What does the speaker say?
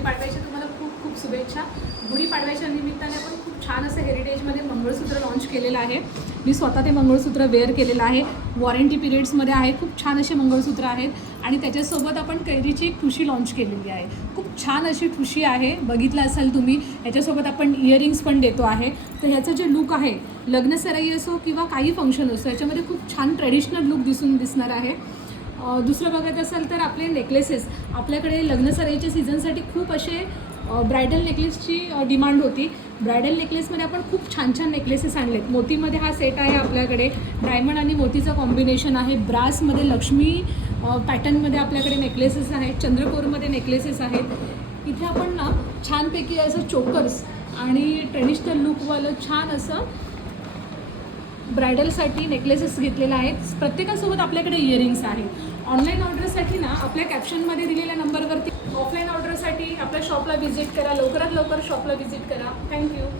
गुढीपाडव्याच्या तुम्हाला खूप खूप शुभेच्छा. गुढीपाडव्याच्या निमित्ताने आपण खूप छान असं हेरिटेजमध्ये मंगळसूत्र लॉन्च केलेलं आहे. मी स्वतः ते मंगळसूत्र वेअर केलेलं आहे. वॉरंटी पिरियड्समध्ये आहे. खूप छान असे मंगळसूत्र आहेत आणि त्याच्यासोबत आपण कैरीची एक ठुशी लॉन्च केलेली आहे. खूप छान अशी ठुशी आहे, बघितलं असाल तुम्ही. याच्यासोबत आपण इयरिंग्स पण देतो आहे. तर ह्याचं जे लुक आहे, लग्नसराई असो किंवा काही फंक्शन असो, याच्यामध्ये खूप छान ट्रेडिशनल लुक दिसणार आहे. दुसरं बघत असाल तर आपले नेकलेसेस, आपल्याकडे लग्नसराईच्या सीझनसाठी खूप असे ब्रायडल नेकलेसची डिमांड होती. ब्रायडल नेकलेसमध्ये आपण खूप छान छान नेकलेसेस आणलेत. मोतीमध्ये हा सेट आहे आपल्याकडे, डायमंड आणि मोतीचं कॉम्बिनेशन आहे. ब्रासमध्ये लक्ष्मी पॅटर्नमध्ये आपल्याकडे नेकलेसेस आहेत. चंद्रकोरमध्ये नेकलेसेस आहेत. इथे आपण ना छानपैकी असं चोकर्स आणि ट्रेडिशनल लुकवालं छान असं ब्रायडलसाठी नेकलेसेस घेतलेला आहेत. प्रत्येकासोबत आपल्याकडे इयरिंग्स आहेत. ऑनलाईन ऑर्डरसाठी ना आपल्या कॅप्शनमध्ये दिलेल्या नंबरवरती, ऑफलाईन ऑर्डरसाठी आपल्या शॉपला व्हिजिट करा. लवकरात लवकर शॉपला व्हिजिट करा. थँक्यू.